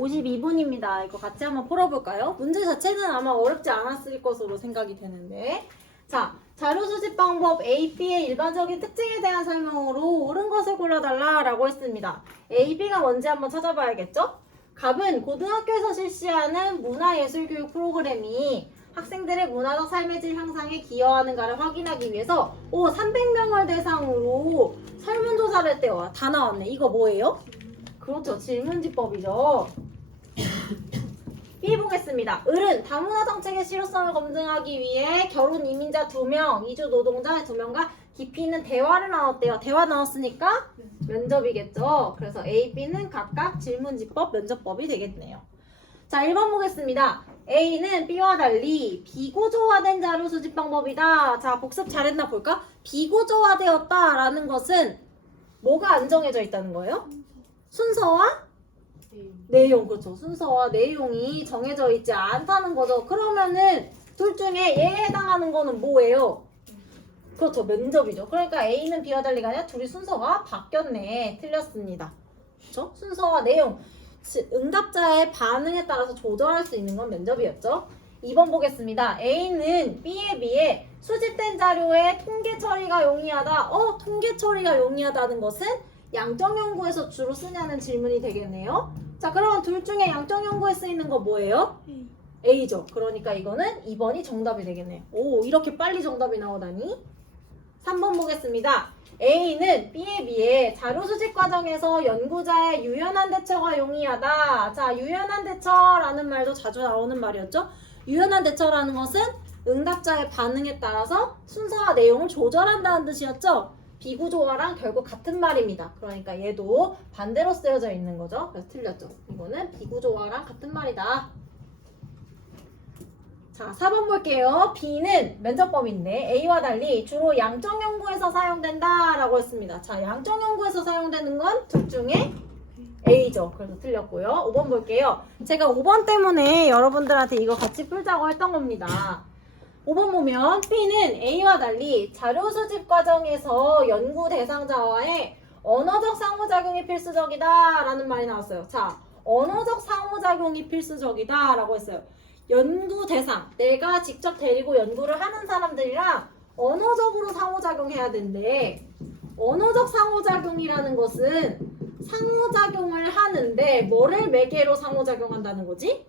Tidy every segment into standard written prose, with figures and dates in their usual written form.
52분입니다. 이거 같이 한번 풀어볼까요? 문제 자체는 아마 어렵지 않았을 것으로 생각이 되는데, 자, 자료 수집 방법 A, B의 일반적인 특징에 대한 설명으로 옳은 것을 골라달라 라고 했습니다. A, B가 뭔지 한번 찾아봐야겠죠? 갑은 고등학교에서 실시하는 문화예술교육 프로그램이 학생들의 문화적 삶의 질 향상에 기여하는가를 확인하기 위해서 300명을 대상으로 설문조사를 했대요. 다 나왔네. 이거 뭐예요? 그렇죠. 질문지법이죠. B 보겠습니다. 을은 다문화 정책의 실효성을 검증하기 위해 결혼 이민자 2명, 이주 노동자 2명과 깊이 있는 대화를 나눴대요. 대화 나눴으니까 면접이겠죠. 그래서 A, B는 각각 질문지법, 면접법이 되겠네요. 자, 1번 보겠습니다. A는 B와 달리 비구조화된 자료 수집 방법이다. 자, 복습 잘했나 볼까? 비구조화되었다라는 것은 뭐가 안 정해져 있다는 거예요? 순서와 내용, 그렇죠. 순서와 내용이 정해져 있지 않다는 거죠. 그러면은 둘 중에 얘에 해당하는 거는 뭐예요? 그렇죠. 면접이죠. 그러니까 A는 B와 달리가 아니라 둘이 순서가 바뀌었네. 틀렸습니다. 그렇죠? 순서와 내용. 응답자의 반응에 따라서 조절할 수 있는 건 면접이었죠. 2번 보겠습니다. A는 B에 비해 수집된 자료의 통계 처리가 용이하다. 통계 처리가 용이하다는 것은 양적 연구에서 주로 쓰냐는 질문이 되겠네요. 자, 그러면 둘 중에 양적 연구에 쓰이는 거 뭐예요? A죠. 그러니까 이거는 2번이 정답이 되겠네요. 오, 이렇게 빨리 정답이 나오다니. 3번 보겠습니다. A는 B에 비해 자료 수집 과정에서 연구자의 유연한 대처가 용이하다. 자, 유연한 대처라는 말도 자주 나오는 말이었죠. 유연한 대처라는 것은 응답자의 반응에 따라서 순서와 내용을 조절한다는 뜻이었죠. 비구조화랑 결국 같은 말입니다. 그러니까 얘도 반대로 쓰여져 있는 거죠. 그래서 틀렸죠. 이거는 비구조화랑 같은 말이다. 자, 4번 볼게요. B는 면접법인데 A와 달리 주로 양적 연구에서 사용된다 라고 했습니다. 자, 양적 연구에서 사용되는 건 둘 중에 A죠. 그래서 틀렸고요. 5번 볼게요. 제가 5번 때문에 여러분들한테 이거 같이 풀자고 했던 겁니다. 5번 보면 B는 A와 달리 자료 수집 과정에서 연구 대상자와의 언어적 상호작용이 필수적이다 라는 말이 나왔어요. 자, 언어적 상호작용이 필수적이다 라고 했어요. 연구 대상, 내가 직접 데리고 연구를 하는 사람들이랑 언어적으로 상호작용해야 된대. 언어적 상호작용이라는 것은 상호작용을 하는데 뭐를 매개로 상호작용한다는 거지?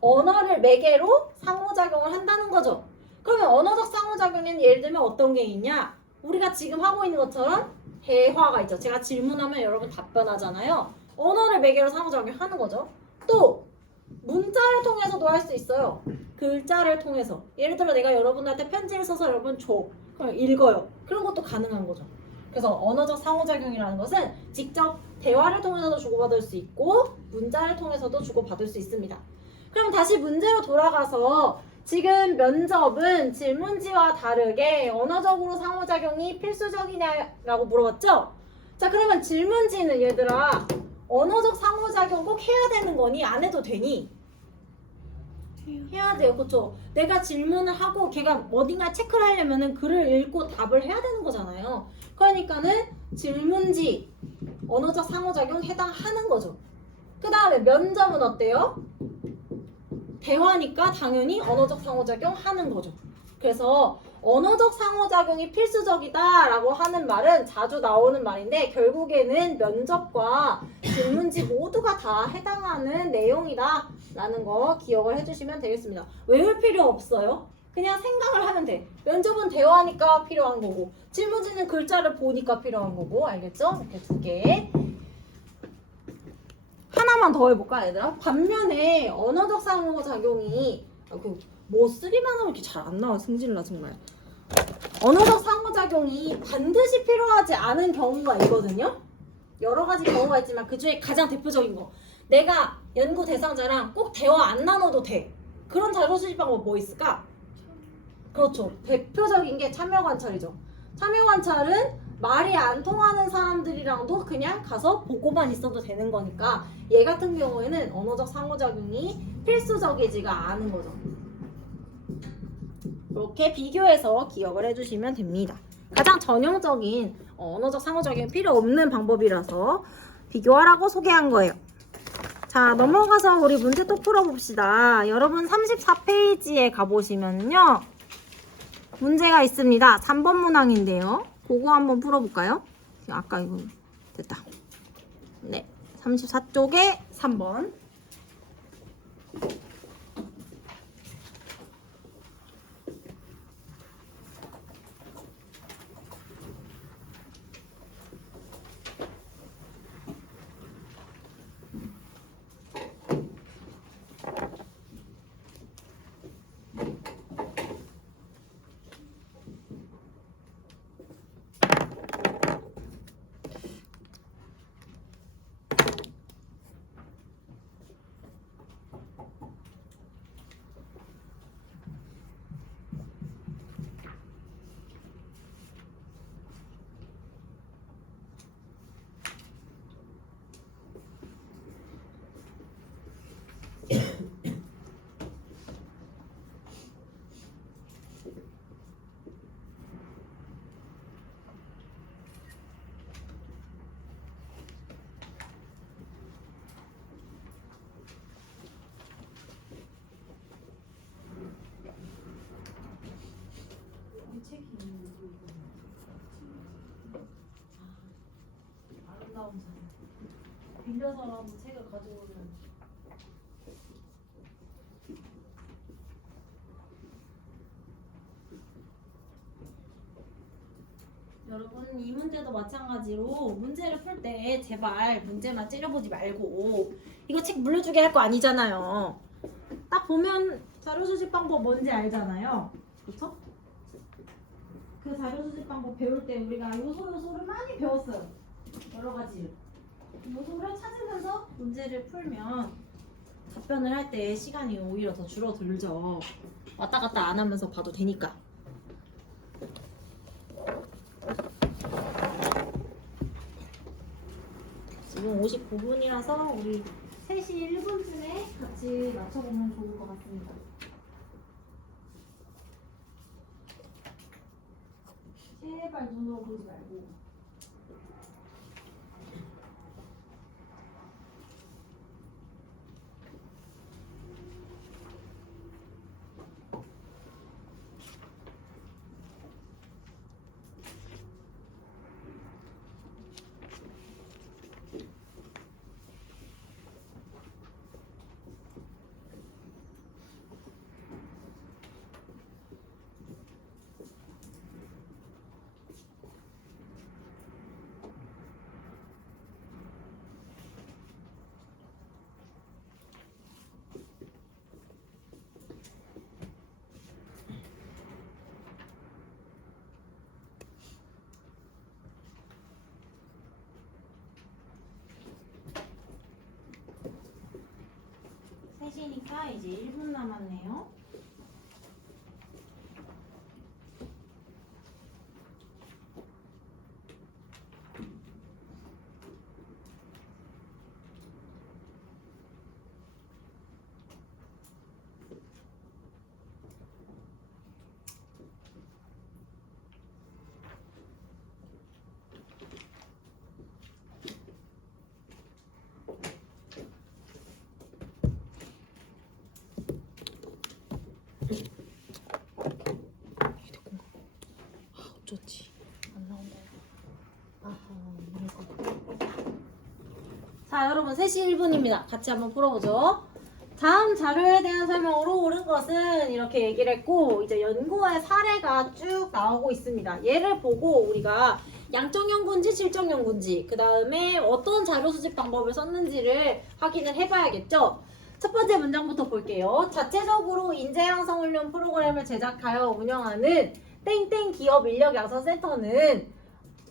언어를 매개로 상호작용을 한다는 거죠. 그러면 언어적 상호작용에는 예를 들면 어떤 게 있냐? 우리가 지금 하고 있는 것처럼 대화가 있죠. 제가 질문하면 여러분 답변하잖아요. 언어를 매개로 상호작용하는 거죠. 또 문자를 통해서도 할 수 있어요. 글자를 통해서. 예를 들어 내가 여러분한테 편지를 써서 여러분 줘. 그럼 읽어요. 그런 것도 가능한 거죠. 그래서 언어적 상호작용이라는 것은 직접 대화를 통해서도 주고받을 수 있고 문자를 통해서도 주고받을 수 있습니다. 그럼 다시 문제로 돌아가서 지금 면접은 질문지와 다르게 언어적으로 상호작용이 필수적이냐라고 물어봤죠? 자, 그러면 질문지는 얘들아 언어적 상호작용 꼭 해야 되는 거니? 안 해도 되니? 해야 돼요. 그렇죠? 내가 질문을 하고 걔가 어딘가 체크를 하려면은 글을 읽고 답을 해야 되는 거잖아요. 그러니까는 질문지 언어적 상호작용 해당하는 거죠. 그 다음에 면접은 어때요? 대화니까 당연히 언어적 상호작용 하는 거죠. 그래서 언어적 상호작용이 필수적이다 라고 하는 말은 자주 나오는 말인데 결국에는 면접과 질문지 모두가 다 해당하는 내용이다 라는 거 기억을 해주시면 되겠습니다. 외울 필요 없어요. 그냥 생각을 하면 돼. 면접은 대화니까 필요한 거고 질문지는 글자를 보니까 필요한 거고 알겠죠? 이렇게 두 개. 하나만 더 해볼까 얘들아? 반면에 언어적 상호작용이 뭐 쓰기만 하면 이렇게 잘 안 나와. 승질나 정말. 언어적 상호작용이 반드시 필요하지 않은 경우가 있거든요. 여러 가지 경우가 있지만 그 중에 가장 대표적인 거 내가 연구 대상자랑 꼭 대화 안 나눠도 돼. 그런 자료 수집 방법 뭐 있을까? 그렇죠. 대표적인 게 참여 관찰이죠. 참여 관찰은 말이 안 통하는 사람들이랑도 그냥 가서 보고만 있어도 되는 거니까 얘 같은 경우에는 언어적 상호작용이 필수적이지가 않은 거죠. 이렇게 비교해서 기억을 해주시면 됩니다. 가장 전형적인 언어적 상호작용이 필요 없는 방법이라서 비교하라고 소개한 거예요. 자, 넘어가서 우리 문제 또 풀어봅시다. 여러분 34페이지에 가보시면요. 문제가 있습니다. 3번 문항인데요. 그거 한번 풀어볼까요? 아까 이거 됐다. 네, 34쪽에 3번. 아름다운 산. 빌려서라도 책을 가져오면. 여러분 이 문제도 마찬가지로 문제를 풀 때 제발 문제만 째려보지 말고 이거 책 물려주게 할 거 아니잖아요. 딱 보면 자료 수집 방법 뭔지 알잖아요. 그렇죠? 그 자료 수집 방법 배울 때 우리가 요소를 많이 배웠어요. 여러 가지 요소를 찾으면서 문제를 풀면 답변을 할 때 시간이 오히려 더 줄어들죠. 왔다 갔다 안 하면서 봐도 되니까. 지금 59분이라서 우리 3시 1분쯤에 같이 맞춰보면 좋을 것 같습니다. 제발 눈으로 보지 말고. 셋이니까 이제 1분 남았네요. 어쩌지? 안 나온다. 아하, 자, 여러분 3시 1분입니다. 같이 한번 풀어보죠. 다음 자료에 대한 설명으로 옳은 것은 이렇게 얘기를 했고 이제 연구의 사례가 쭉 나오고 있습니다. 얘를 보고 우리가 양적 연구인지 질적 연구인지 그 다음에 어떤 자료 수집 방법을 썼는지를 확인을 해봐야겠죠. 첫 번째 문장부터 볼게요. 자체적으로 인재 양성 훈련 프로그램을 제작하여 운영하는 땡땡 기업 인력 양성 센터는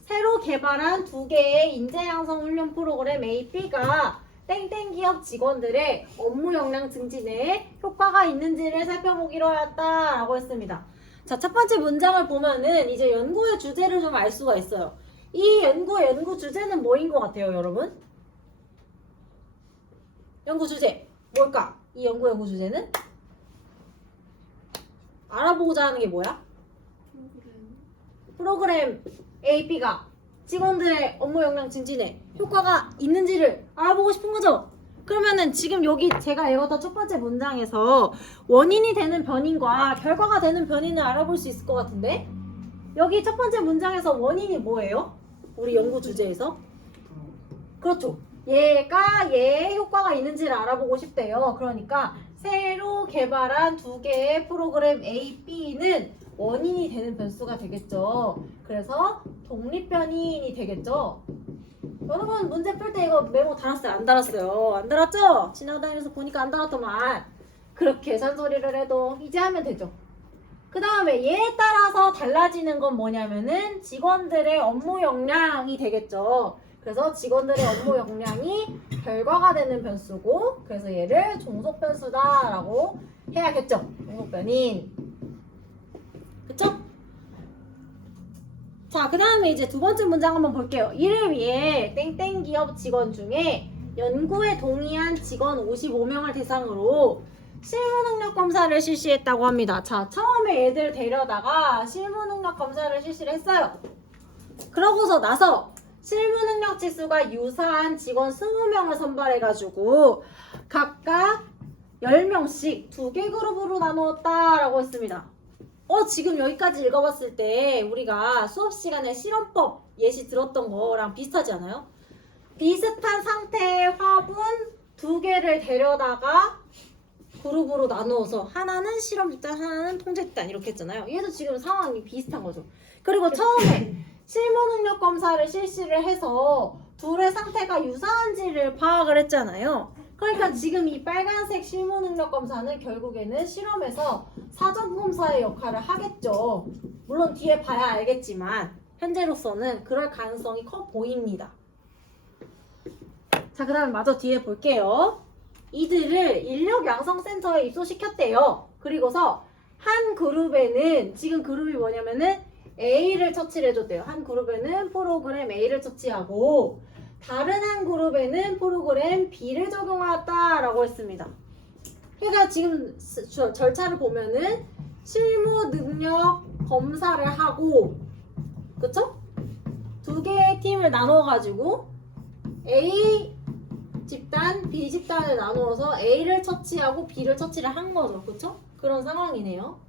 새로 개발한 2개의 인재 양성 훈련 프로그램 A, B가 땡땡 기업 직원들의 업무 역량 증진에 효과가 있는지를 살펴보기로 하였다라고 했습니다. 자, 첫 번째 문장을 보면은 이제 연구의 주제를 좀 알 수가 있어요. 이 연구 주제는 뭐인 것 같아요, 여러분? 연구 주제 뭘까? 이 연구 주제는? 알아보고자 하는 게 뭐야? 프로그램 A, B가 직원들의 업무 역량 증진에 효과가 있는지를 알아보고 싶은 거죠? 그러면은 지금 여기 제가 읽었던 첫 번째 문장에서 원인이 되는 변인과 결과가 되는 변인을 알아볼 수 있을 것 같은데 여기 첫 번째 문장에서 원인이 뭐예요? 우리 연구 주제에서? 그렇죠. 얘가 얘의 효과가 있는지를 알아보고 싶대요. 그러니까 새로 개발한 두 개의 프로그램 A, B는 원인이 되는 변수가 되겠죠. 그래서 독립변인이 되겠죠. 여러분 문제 풀 때 이거 메모 달았어요? 안 달았어요? 안 달았죠? 지나다니면서 보니까 안 달았더만. 그렇게 잔소리를 해도 이제 하면 되죠. 그 다음에 얘에 따라서 달라지는 건 뭐냐면은 직원들의 업무 역량이 되겠죠. 그래서 직원들의 업무 역량이 결과가 되는 변수고 그래서 얘를 종속 변수다라고 해야겠죠. 종속 변인. 그쵸? 자, 그 다음에 이제 두 번째 문장 한번 볼게요. 이를 위해 땡땡 기업 직원 중에 연구에 동의한 직원 55명을 대상으로 실무 능력 검사를 실시했다고 합니다. 자, 처음에 애들 데려다가 실무 능력 검사를 실시를 했어요. 그러고서 나서 실무 능력 지수가 유사한 직원 20명을 선발해가지고 각각 10명씩 두 개 그룹으로 나누었다라고 했습니다. 지금 여기까지 읽어봤을 때 우리가 수업 시간에 실험법 예시 들었던 거랑 비슷하지 않아요? 비슷한 상태의 화분 두 개를 데려다가 그룹으로 나누어서 하나는 실험 집단, 하나는 통제 집단 이렇게 했잖아요. 얘도 지금 상황이 비슷한 거죠. 그리고 처음에 실무 능력 검사를 실시를 해서 둘의 상태가 유사한지를 파악을 했잖아요. 그러니까 지금 이 빨간색 실무 능력 검사는 결국에는 실험에서 사전 검사의 역할을 하겠죠. 물론 뒤에 봐야 알겠지만 현재로서는 그럴 가능성이 커 보입니다. 자, 그 다음에 마저 뒤에 볼게요. 이들을 인력 양성센터에 입소시켰대요. 그리고서 한 그룹에는 지금 그룹이 뭐냐면은 A를 처치를 해줬대요. 한 그룹에는 프로그램 A를 처치하고 다른 한 그룹에는 프로그램 B를 적용하였다라고 했습니다. 그러니까 지금 절차를 보면은 실무 능력 검사를 하고 그쵸? 두 개의 팀을 나눠가지고 A 집단, B 집단을 나누어서 A를 처치하고 B를 처치를 한 거죠. 그쵸? 그런 상황이네요.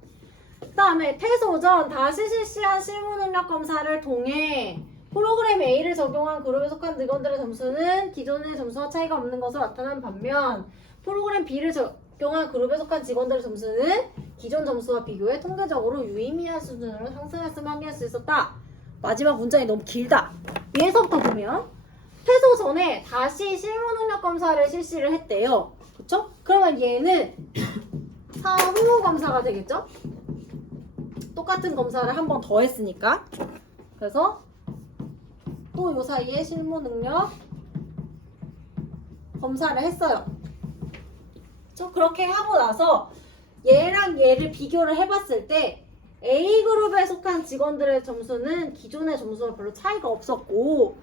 그 다음에 퇴소 전 다시 실시한 실무 능력 검사를 통해 프로그램 A를 적용한 그룹에 속한 직원들의 점수는 기존의 점수와 차이가 없는 것으로 나타난 반면 프로그램 B를 적용한 그룹에 속한 직원들의 점수는 기존 점수와 비교해 통계적으로 유의미한 수준으로 상승했음을 확인할 수 있었다. 마지막 문장이 너무 길다. 위에서부터 보면 퇴소 전에 다시 실무 능력 검사를 실시를 했대요. 그쵸? 그러면 얘는 사후 검사가 되겠죠? 똑같은 검사를 한 번 더 했으니까. 그래서 또 요 사이에 실무 능력 검사를 했어요. 그쵸? 그렇게 하고 나서 얘랑 얘를 비교를 해봤을 때 A그룹에 속한 직원들의 점수는 기존의 점수와 별로 차이가 없었고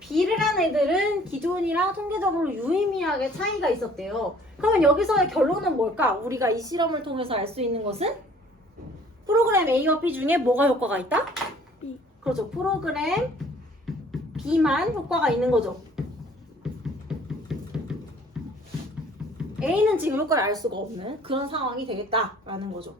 B를 한 애들은 기존이랑 통계적으로 유의미하게 차이가 있었대요. 그러면 여기서의 결론은 뭘까? 우리가 이 실험을 통해서 알 수 있는 것은 프로그램 A와 B 중에 뭐가 효과가 있다? B. 그렇죠. 프로그램 B만 효과가 있는 거죠. A는 지금 효과를 알 수가 없는 그런 상황이 되겠다라는 거죠.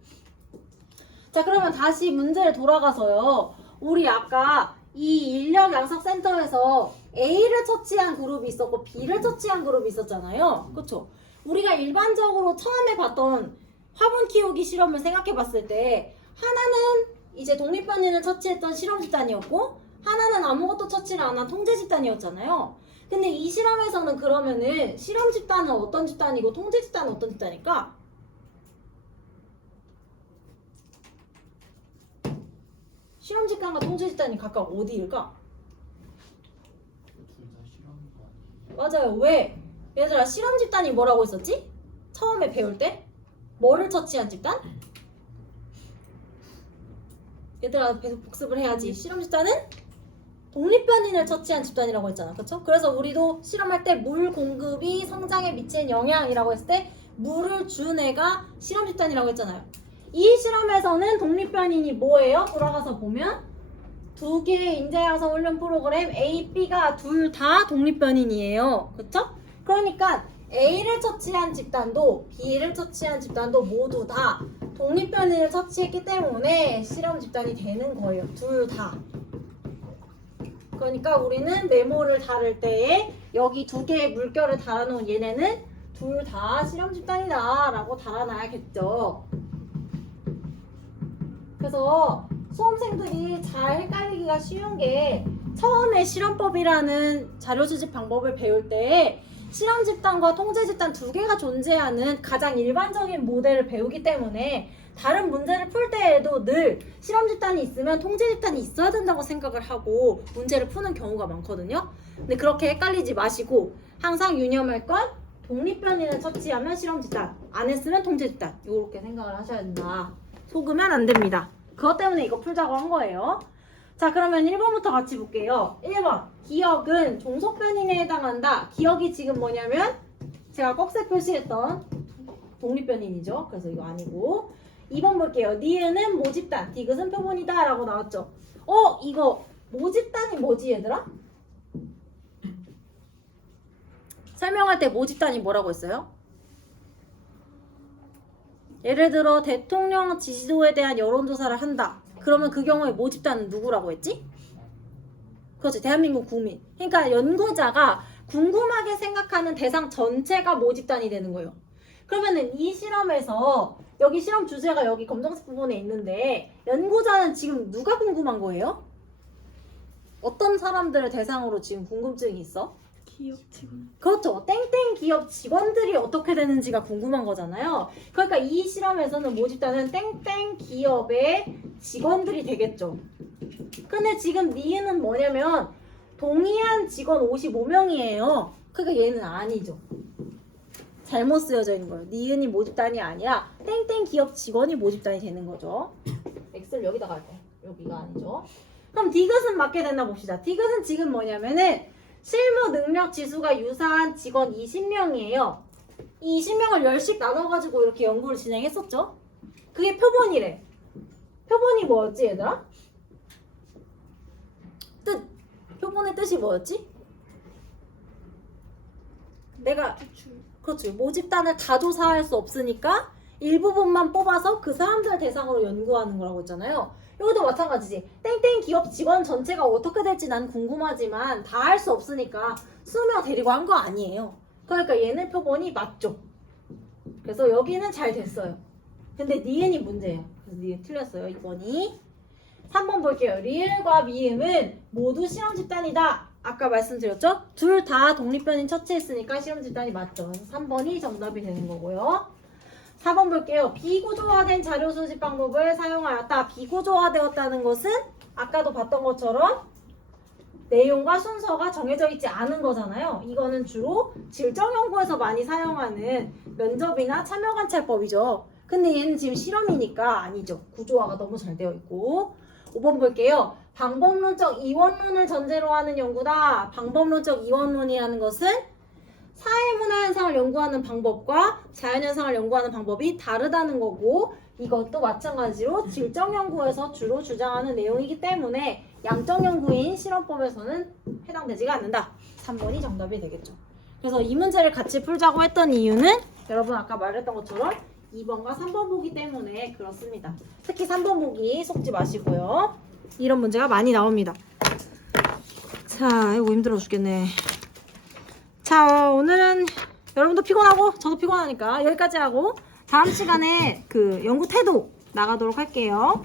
자, 그러면 다시 문제를 돌아가서요. 우리 아까 이 인력 양성센터에서 A를 처치한 그룹이 있었고 B를 처치한 그룹이 있었잖아요. 그렇죠? 우리가 일반적으로 처음에 봤던 화분 키우기 실험을 생각해 봤을 때 하나는 이제 독립변인을 처치했던 실험 집단이었고 하나는 아무것도 처치를 안 한 통제 집단이었잖아요. 근데 이 실험에서는 그러면은 실험 집단은 어떤 집단이고 통제 집단은 어떤 집단일까? 실험 집단과 통제 집단이 각각 어디일까? 맞아요. 왜? 얘들아, 실험 집단이 뭐라고 했었지? 처음에 배울 때? 뭐를 처치한 집단? 얘들아, 계속 복습을 해야지. 실험 집단은 독립변인을 처치한 집단이라고 했잖아. 그쵸? 그래서 우리도 실험할 때 물 공급이 성장에 미친 영향이라고 했을 때 물을 준 애가 실험 집단이라고 했잖아요. 이 실험에서는 독립변인이 뭐예요? 돌아가서 보면 두 개의 인재양성 훈련 프로그램 A, B가 둘 다 독립변인이에요. 그쵸? 그러니까 A를 처치한 집단도 B를 처치한 집단도 모두 다 독립변이를 처치했기 때문에 실험 집단이 되는 거예요. 둘 다. 그러니까 우리는 메모를 다룰 때에 여기 두 개의 물결을 달아놓은 얘네는 둘 다 실험 집단이다 라고 달아놔야겠죠. 그래서 수험생들이 잘 헷갈리기가 쉬운 게 처음에 실험법이라는 자료 수집 방법을 배울 때 실험 집단과 통제 집단 두 개가 존재하는 가장 일반적인 모델을 배우기 때문에 다른 문제를 풀 때에도 늘 실험 집단이 있으면 통제 집단이 있어야 된다고 생각을 하고 문제를 푸는 경우가 많거든요. 근데 그렇게 헷갈리지 마시고 항상 유념할 건 독립변이를 처치하면 실험 집단, 안 했으면 통제 집단 이렇게 생각을 하셔야 된다. 속으면 안 됩니다. 그것 때문에 이거 풀자고 한 거예요. 자, 그러면 1번부터 같이 볼게요. 1번 기억은 종속변인에 해당한다. 기억이 지금 뭐냐면 제가 꺽쇠 표시했던 독립변인이죠. 그래서 이거 아니고 2번 볼게요. 니은은 모집단, 디귿은 표본이다 라고 나왔죠. 이거 모집단이 뭐지 얘들아? 설명할 때 모집단이 뭐라고 했어요? 예를 들어 대통령 지지도에 대한 여론조사를 한다. 그러면 그 경우에 모집단은 누구라고 했지? 그렇지, 대한민국 국민. 그러니까 연구자가 궁금하게 생각하는 대상 전체가 모집단이 되는 거예요. 그러면은 이 실험에서 여기 실험 주제가 여기 검정색 부분에 있는데 연구자는 지금 누가 궁금한 거예요? 어떤 사람들을 대상으로 지금 궁금증이 있어? 기업 직원. 그렇죠. 땡땡 기업 직원들이 어떻게 되는지가 궁금한 거잖아요. 그러니까 이 실험에서는 모집단은 땡땡 기업의 직원들이 되겠죠. 근데 지금 니은은 뭐냐면 동의한 직원 55명이에요. 그러니까 얘는 아니죠. 잘못 쓰여져 있는 거예요. 니은이 모집단이 아니라 땡땡 기업 직원이 모집단이 되는 거죠. X를 여기다가 할 거예요. 여기가 아니죠. 그럼 디귿은 맞게 됐나 봅시다. 디귿은 지금 뭐냐면은 실무 능력 지수가 유사한 직원 20명이에요. 이 20명을 10씩 나눠가지고 이렇게 연구를 진행했었죠. 그게 표본이래. 표본이 뭐였지 얘들아? 뜻. 표본의 뜻이 뭐였지? 내가 그렇지. 모집단을 다 조사할 수 없으니까 일부분만 뽑아서 그 사람들 대상으로 연구하는 거라고 했잖아요. 여기도 마찬가지지. 땡땡 기업 직원 전체가 어떻게 될지 난 궁금하지만 다 할 수 없으니까 수명 데리고 한 거 아니에요. 그러니까 얘는 표본이 맞죠. 그래서 여기는 잘 됐어요. 근데 니은이 문제예요. 그래서 니은 틀렸어요. 2번이. 3번 볼게요. 리을과 미음은 모두 실험 집단이다. 아까 말씀드렸죠? 둘 다 독립변인 처치했으니까 실험 집단이 맞죠. 그래서 3번이 정답이 되는 거고요. 4번 볼게요. 비구조화된 자료 수집 방법을 사용하였다. 비구조화되었다는 것은 아까도 봤던 것처럼 내용과 순서가 정해져 있지 않은 거잖아요. 이거는 주로 질적 연구에서 많이 사용하는 면접이나 참여관찰법이죠. 근데 얘는 지금 실험이니까 아니죠. 구조화가 너무 잘 되어 있고. 5번 볼게요. 방법론적 이원론을 전제로 하는 연구다. 방법론적 이원론이라는 것은 사회문화 현상을 연구하는 방법과 자연현상을 연구하는 방법이 다르다는 거고, 이것도 마찬가지로 질적 연구에서 주로 주장하는 내용이기 때문에 양적 연구인 실험법에서는 해당되지가 않는다. 3번이 정답이 되겠죠. 그래서 이 문제를 같이 풀자고 했던 이유는 여러분 아까 말했던 것처럼 2번과 3번 보기 때문에 그렇습니다. 특히 3번 보기 속지 마시고요. 이런 문제가 많이 나옵니다. 자, 이거 힘들어 죽겠네. 자, 오늘은 여러분도 피곤하고 저도 피곤하니까 여기까지 하고 다음 시간에 그 연구 태도 나가도록 할게요.